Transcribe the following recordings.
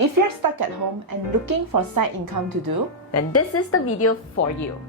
If you're stuck at home and looking for side income to do, then this is the video for you.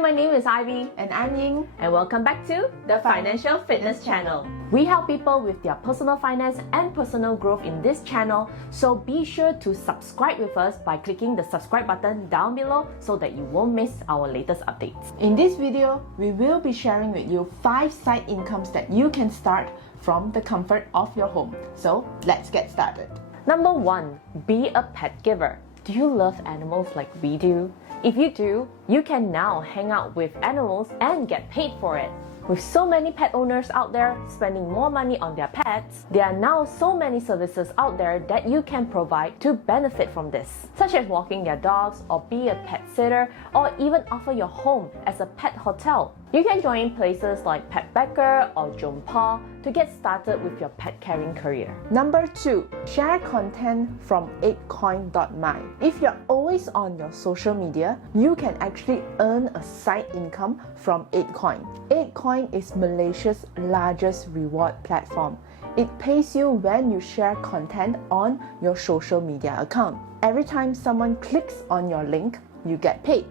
My name is Ivy and I'm Ying, and welcome back to the Financial Fitness Channel. We help people with their personal finance and personal growth in this channel, so be sure to subscribe with us by clicking the subscribe button down below so that you won't miss our latest updates. In this video, we will be sharing with you 5 side incomes that you can start from the comfort of your home. So let's get started. Number 1. Be a pet giver. Do you love animals like we do? If you do, you can now hang out with animals and get paid for it. With so many pet owners out there spending more money on their pets, there are now so many services out there that you can provide to benefit from this, such as walking their dogs or be a pet sitter or even offer your home as a pet hotel. You can join places like Petbacker or JomPaw to get started with your pet caring career. Number 2. Share content from 8coin.my. If you're always on your social media, you can actually earn a side income from 8coin. 8coin is Malaysia's largest reward platform. It pays you when you share content on your social media account. Every time someone clicks on your link, you get paid.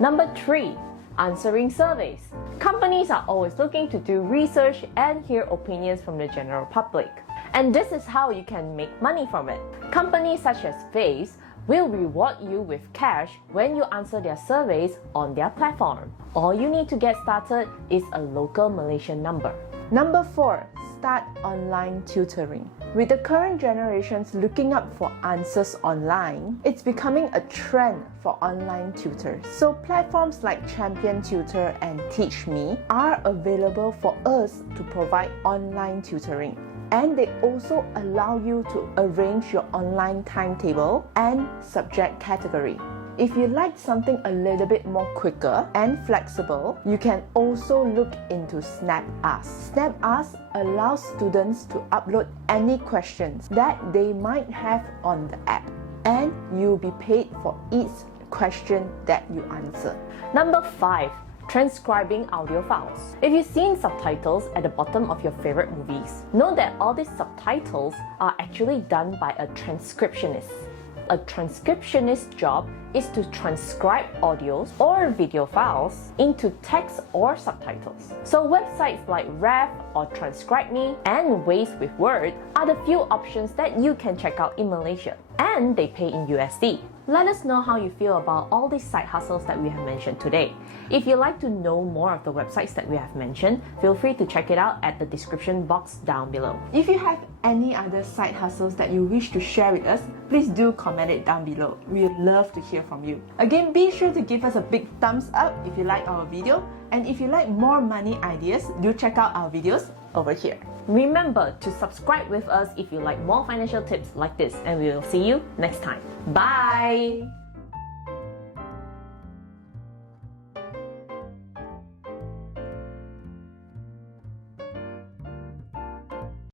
Number 3. Answering surveys. Companies are always looking to do research and hear opinions from the general public. And this is how you can make money from it. Companies such as Vase will reward you with cash when you answer their surveys on their platform. All you need to get started is a local Malaysian number. Number 4. Start online tutoring. With the current generations looking up for answers online, it's becoming a trend for online tutors. So platforms like Champion Tutor and TeachMe are available for us to provide online tutoring. And they also allow you to arrange your online timetable and subject category. If you like something a little bit more quicker and flexible, you can also look into SnapAsk. SnapAsk allows students to upload any questions that they might have on the app, and you'll be paid for each question that you answer. Number 5. Transcribing audio files. If you've seen subtitles at the bottom of your favorite movies, know that all these subtitles are actually done by a transcriptionist. A transcriptionist's job is to transcribe audios or video files into text or subtitles. So websites like Ref or TranscribeMe and Ways with Word are the few options that you can check out in Malaysia, and they pay in USD. Let us know how you feel about all these side hustles that we have mentioned today. If you'd like to know more of the websites that we have mentioned, feel free to check it out at the description box down below. If you have any other side hustles that you wish to share with us, please do comment it down below. We'd love to hear from you. Again, be sure to give us a big thumbs up if you like our video, and if you like more money ideas, do check out our videos over here. Remember to subscribe with us if you like more financial tips like this, and we will see you next time. Bye!